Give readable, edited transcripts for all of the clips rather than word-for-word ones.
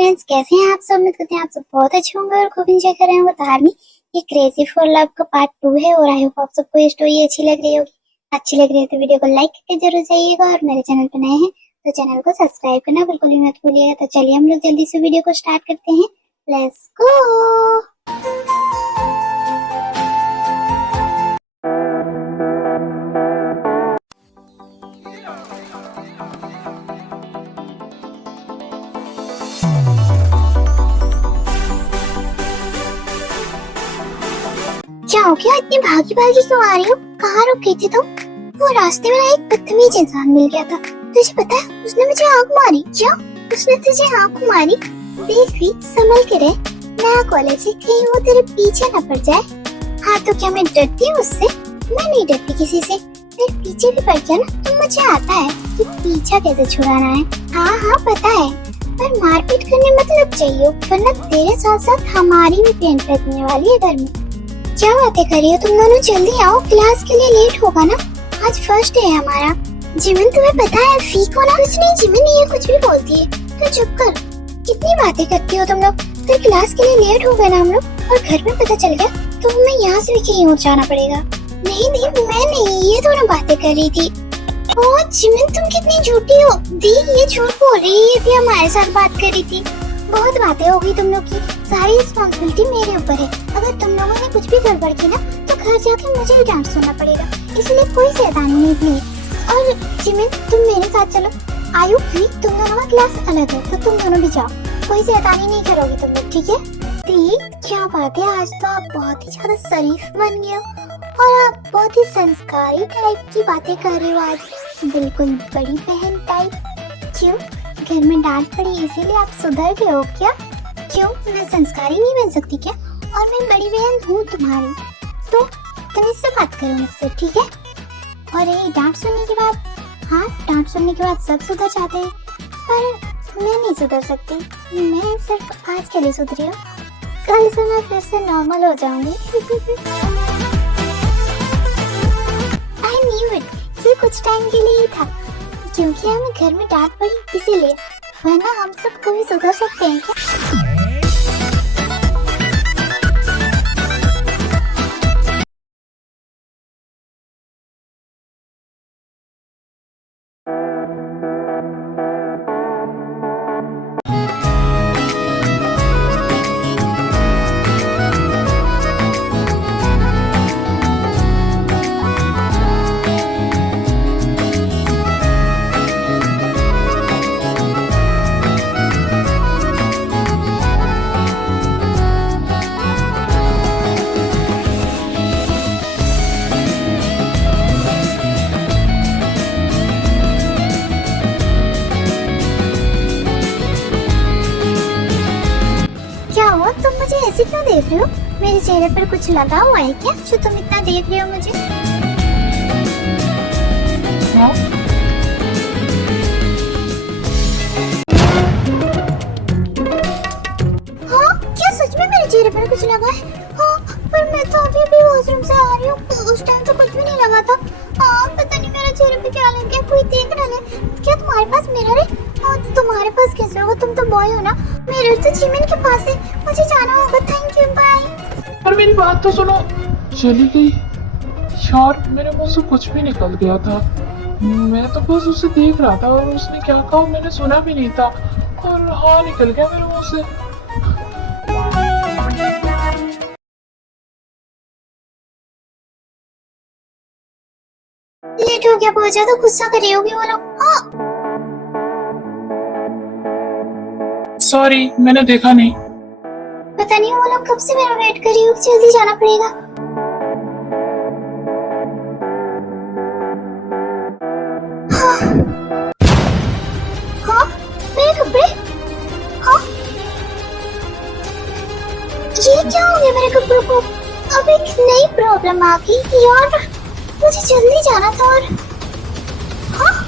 Friends, कैसे हैं आप सब? उम्मीद करते हैं आप सब बहुत अच्छे होंगे और खूब एंजॉय कर रहे होंगे। तो आर्मी ये क्रेजी फॉर लव का पार्ट 2 है और आई होप आप सबको ये स्टोरी अच्छी लग रही होगी। अच्छी लग रही है तो वीडियो को लाइक करके जरूर जाइएगा और मेरे चैनल पर नए हैं तो चैनल को सब्सक्राइब करना बिल्कुल भी मत भूलिएगा। तो चलिए हम लोग जल्दी से वीडियो को स्टार्ट करते हैं। Let's go. क्या हो गया? इतनी भागी भागी क्यों आ रही हो? कहाँ रुक गई थी तुम? वो रास्ते में एक बदतमीज इंसान मिल गया था। तुझे पता है उसने मुझे आंख मारी। क्या? उसने तुझे आंख मारी? देख भी, संभल के रह। नया कॉलेज है, कहीं वो तेरे पीछे न पड़ जाए। हाँ तो क्या मैं डरती हूँ उससे? मैं नहीं डरती किसी से। तेरे पीछे भी पड़ गया ना तो मुझे आता है कि पीछा कैसे छुड़ाना है। हाँ हाँ पता है, पर मारपीट करने मत लग जाइए वरना तेरे साथ साथ हमारी भी पेंट लगने वाली है घर में। क्या बातें कर रही हो तुम दोनों? जल्दी आओ, क्लास के लिए लेट होगा ना। आज फर्स्ट डे है हमारा। जिमिन तुम्हें पता है फी को ना? कुछ नहीं जिमिन, ये कुछ भी बोलती है तो चुप कर। कितनी बातें करती हो तुम लोग। फिर क्लास के लिए लेट हो गए ना हम लोग और घर में पता चल गया तो हमें यहाँ से भी कहीं और जाना पड़ेगा। नहीं दी, मैं नहीं, ये दोनों बातें कर रही थी। ओ जिमिन तुम कितनी झूठी हो। दी ये झूठ बोल रही है, ये भी हमारे साथ बात कर रही थी। बहुत बातें होगी तुम लोग की, सारी रिस्पॉन्सिबिलिटी मेरे ऊपर है। अगर तुम लोगों ने कुछ भी गड़बड़ की ना तो घर जाके मुझे ही डांट सुनना पड़ेगा, इसलिए कोई शैतानी नहीं प्लीज। और जिमिन तुम मेरे साथ चलो। आयु भी, तुम दोनों का क्लास अलग है तो तुम दोनों भी जाओ। कोई शैतानी नहीं करोगी तुम लोग, ठीक है? दी क्या बात है, आज तो आप बहुत ही ज्यादा शरीफ बन गए हो और आप बहुत ही संस्कारी टाइप की बातें कर रहे हो आज, बिल्कुल बड़ी बहन टाइप। क्यों, घर में डांट पड़ी इसीलिए आप सुधर गए हो क्या? क्यों, मैं संस्कारी नहीं बन सकती क्या? और मैं बड़ी बहन हूँ तुम्हारी, तो तुम इससे बात करो मुझसे, ठीक है? और ये डांट सुनने के बाद, हाँ डांट सुनने के बाद सब सुधर जाते हैं, पर मैं नहीं सुधर सकती। मैं सिर्फ आज के लिए सुधरी हूँ, कल से मैं फिर से नॉर्मल हो जाऊंगी। आई न्यू इट, ये कुछ टाइम के लिए ही था क्योंकि हमें घर में डांट पड़ी इसीलिए, वरना हम सब कभी सुधर सकते हैं क्या? तुम मुझे ऐसे क्यों देख रहे हो? मेरे चेहरे पर कुछ लगा हुआ है क्या जो तुम इतना देख रहे हो मुझे? हाँ? हाँ क्या सच में मेरे चेहरे पर कुछ लगा है? हाँ पर मैं तो अभी भी वॉशरूम से आ रही हूँ, उस टाइम तो कुछ भी नहीं लगा था। हाँ पता नहीं मेरे चेहरे पे क्या लग गया, कोई देख रहा है क्या? तुम्हारे पास मिरर है? और तुम्हारे पास कैसे होगा, तुम तो बॉय हो ना। मेरे तो जिमिन के पास है, मुझे जाना होगा। Thank you, bye. और मेरी बात तो सुनो। चली गई यार, मेरे मुंह से कुछ भी निकल गया था। मैं तो बस उसे देख रहा था और उसने क्या कहा मैंने सुना भी नहीं था और हाँ निकल गया मेरे मुंह से। लेट हो गया, बहुत ज्यादा गुस्सा कर रही होगी वो लोग। हाँ सॉरी, मैंने देखा नहीं। पता नहीं वो लोग कब से मेरा वेट कर रही होगी, जल्दी जाना पड़ेगा। हाँ हाँ मेरे कपड़े। हाँ ये क्या हो गया मेरे कपड़ों को? अब एक नई प्रॉब्लम आ गई यार, मुझे जल्दी जाना था। और हाँ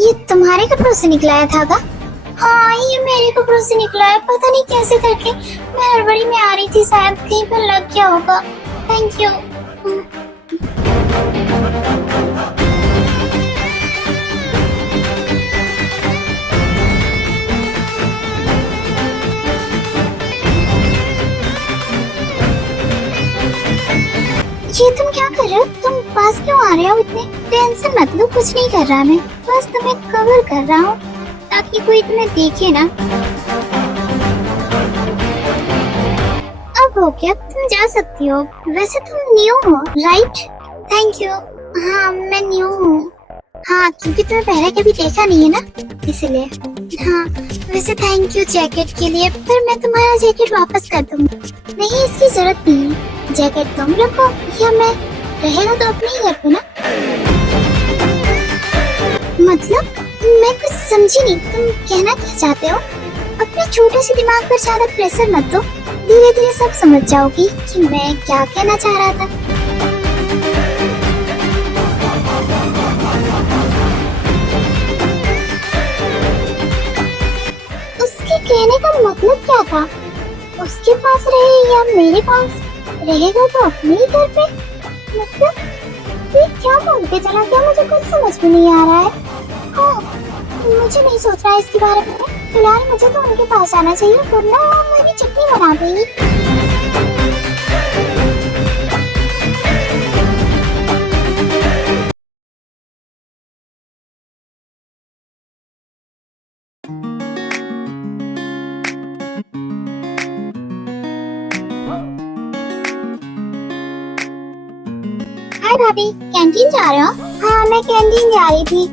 ये तुम्हारे कपड़ों से निकला है धागा? हाँ ये मेरे कपड़ों से निकला है, पता नहीं कैसे करके मैं हड़बड़ी में आ रही थी, शायद कहीं पर लग गया होगा। Thank you. ये तुम क्या कर रहे हो? तुम पास क्यों आ रहे हो इतने? टेंशन मत लो, कुछ नहीं कर रहा मैं, बस तुम्हें कवर कर रहा हूँ ताकि कोई तुम्हें देखे ना। अब हो गया, तुम जा सकती हो। वैसे तुम न्यू हो राइट? Thank you. हाँ मैं न्यू हूँ। हाँ क्योंकि तुम्हें पहले कभी देखा नहीं है ना, इसलिए। हाँ वैसे थैंक यू जैकेट के लिए, पर मैं तुम्हारा जैकेट वापस कर दूंगी। नहीं इसकी जरूरत नहीं है, जैकेट तुम रखो या मैं, रहेगा तो अपने ही घर पे ना। मतलब मैं कुछ समझी नहीं, तुम कहना क्या चाहते हो? अपने छोटे से दिमाग पर ज्यादा प्रेशर मत दो, धीरे धीरे सब समझ जाओगी कि मैं क्या कहना चाह रहा था। उसके कहने का मतलब क्या था? उसके पास रहे या मेरे पास, रहेगा तो अपने ही घर पे। मतलब ये क्या बोल के चला गया, मुझे कुछ समझ में नहीं आ रहा है। हाँ मुझे नहीं सोच रहा है इसके बारे में, फिलहाल मुझे तो उनके पास आना चाहिए, वरना मेरी चटनी बना देगी। हाय भाभी, कैंटीन जा रहे हो? हाँ मैं कैंटीन जा रही थी।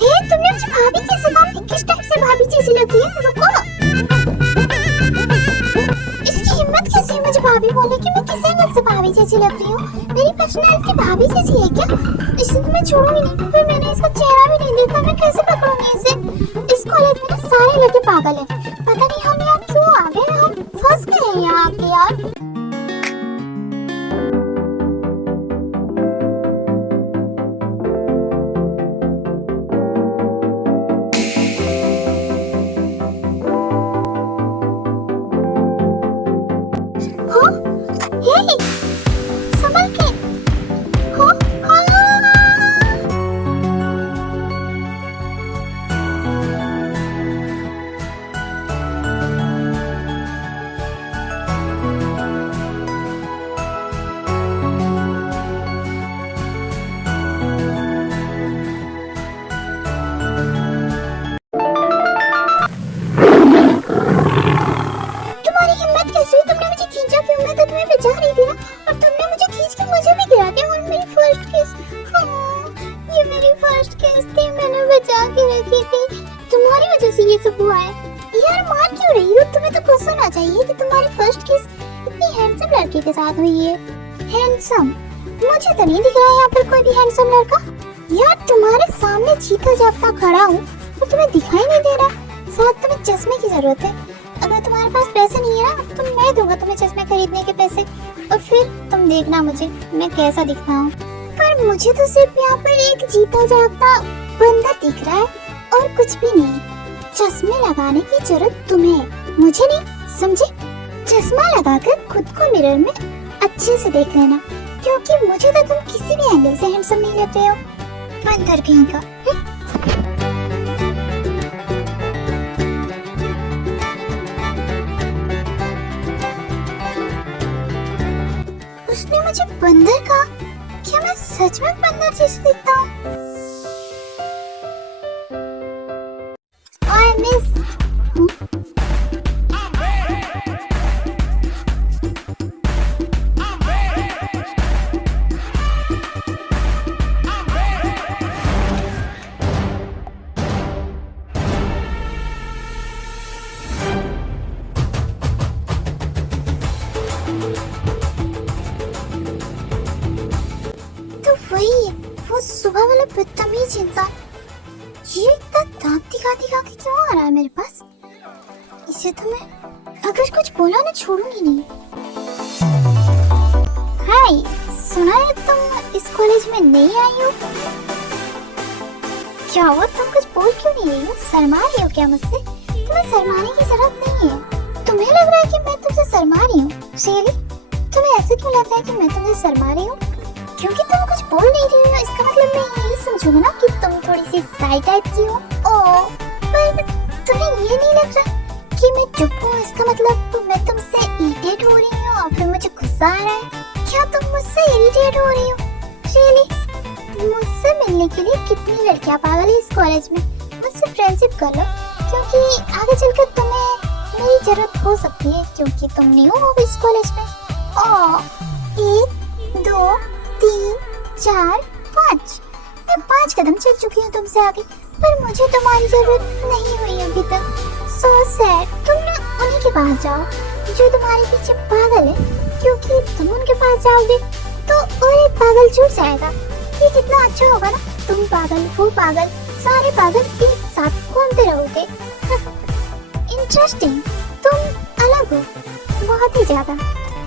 हे तुमने मुझे भाभी कैसे कहा? किस टाइप से भाभी जैसी लगती है? रुको, इसकी हिम्मत कैसे है मुझे भाभी बोलने की? मैं किस हिम्मत से भाभी जैसी लग रही हूँ? मेरी पर्सनालिटी भाभी जैसी है क्या? इसे तो मैं छोड़ूंगी नहीं, फिर मैंने इसका चेहरा भी नहीं देखा, मैं कैसे पकड़ूंगी इसे? इस कॉलेज में ना सारे लड़के पागल हैं, पता नहीं हम यहाँ क्यों आ गए, हम फंस गए हैं यहाँ आके यार। संभल के। हाँ, हाँ। तुम्हारी हिम्मत कैसे हुई? तुमने मुझे खींचा क्यों? मैं तो तुम्हें बचा रही थी ना, और तुमने मुझे खींच के मुझे भी गिरा दिया। और मेरी फर्स्ट किस, हाँ ये मेरी फर्स्ट किस थी, मैंने बचा के रखी थी, तुम्हारी वजह से ये सब हुआ है। यार मार क्यों रही हो? तुम्हें तो खुश होना चाहिए कि तुम्हारी फर्स्ट किस इतनी हैंडसम लड़के के साथ हुई है। हैंडसम? मुझे तो नहीं दिख रहा है यहाँ पर कोई भी हैंडसम लड़का। यार तुम्हारे सामने चीता जागता खड़ा हूँ और तुम्हें दिखाई नहीं दे रहा। शायद तुम्हें चश्मे की जरूरत है। अगर तुम्हारे पास पैसे नहीं है ना तो मैं दूंगा तुम्हें चश्मे खरीदने के पैसे, और फिर तुम देखना मुझे मैं कैसा दिखता हूँ। पर मुझे तो सिर्फ यहाँ पर एक जीता जागता बंदर दिख रहा है और कुछ भी नहीं। चश्मे लगाने की जरूरत तुम्हें है, मुझे नहीं, समझे? चश्मा लगाकर खुद को मिरर में अच्छे से देख लेना, क्योंकि मुझे तो तुम किसी भी एंगल से हैंडसम नहीं लग रहे हो। बंदर कहीं का। उसने मुझे बंदर कहा? क्या मैं सच में बंदर जैसे दिखता हूँ? ओए मिस, वो सुबह वाला बदतमीज इंसान, ये इतना दांत दिखा दिखा के क्यों आ रहा है मेरे पास? इसे तो मैं अगर कुछ बोला ना छोड़ूंगी नहीं। हाय, सुना है तुम इस कॉलेज में नई आई हो? क्या हुआ, तुम कुछ बोल क्यों नहीं रही हो? शर्मा रही हो क्या मुझसे? तुम्हें शर्माने की जरूरत नहीं है। तुम्हें लग रहा है कि मैं तुमसे शर्मा रही हूँ? रियली? तुम्हें ऐसे क्यों लगता है कि मैं तुमसे शर्मा रही हूँ? क्योंकि तुम कुछ बोल नहीं रही हो, इसका मतलब मैं यही समझूंगा ना कि तुम थोड़ी सी शाय टाइप की हो। ओह, पर तुम्हें ये नहीं लग रहा कि मैं चुप हूँ, इसका मतलब मैं तुमसे इरिटेट हो रही हूँ और फिर मुझे गुस्सा आ रहा है? क्या तुम मुझसे इरिटेट हो रही हो? रियली? मुझसे मिलने के लिए कितनी लड़कियां पागल है इस कॉलेज में। मुझसे फ्रेंडशिप कर लो, क्योंकि आगे चलकर तुम्हें मेरी जरूरत हो सकती है, क्योंकि तुम न्यू हो इस कॉलेज में। ओह, 1 2 3 4 5, मैं 5 कदम चल चुकी हूँ तुमसे आगे, पर मुझे तुम्हारी जरूरत नहीं हुई अभी तक। So sad. तुम ना उन्हीं के पास जाओ जो तुम्हारे पीछे पागल है, क्योंकि तुम उनके पास जाओगे तो और एक पागल छूट जाएगा। ये कितना अच्छा होगा ना, तुम पागल, वो पागल, सारे पागल एक साथ घूमते रहोगे। इंटरेस्टिंग। तुम अलग हो बहुत ही ज्यादा,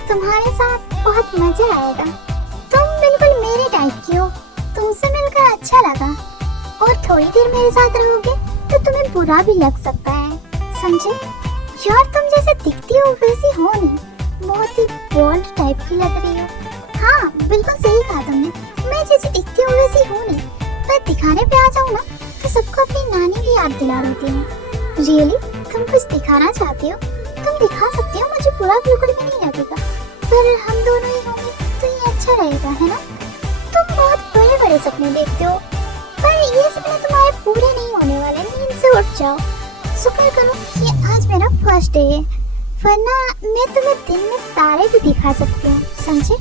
तुम्हारे साथ बहुत मजा आएगा। तुम बिल्कुल मेरे टाइप की हो, तुमसे मिलकर अच्छा लगा, और थोड़ी देर मेरे साथ रहोगे तो तुम्हें बुरा भी लग सकता है, समझे? यार तुम जैसे दिखती हो वैसी हो नहीं, बहुत ही बोल्ड टाइप की लग रही हो। हाँ बिल्कुल सही कहा तुमने, मैं जैसे दिखती हूँ वैसी हूँ नहीं, पर दिखाने पे आ जाऊँ ना तो सबको अपनी नानी की याद दिला देती हूँ। रियली? तुम कुछ दिखाना चाहती हो? तुम दिखा सकती हो, मुझे बुरा बिल्कुल भी नहीं लगेगा, पर हम दोनों ही होंगे तो ये अच्छा रहेगा, है ना? तुम बहुत बड़े बड़े सपने देखते हो, पर ये सपने तुम्हारे पूरे नहीं होने वाले। नींद से उठ जाओ, शुक्र करो कि आज मेरा फर्स्ट डे है, वरना मैं तुम्हें दिन में तारे भी दिखा सकती हूँ, समझे?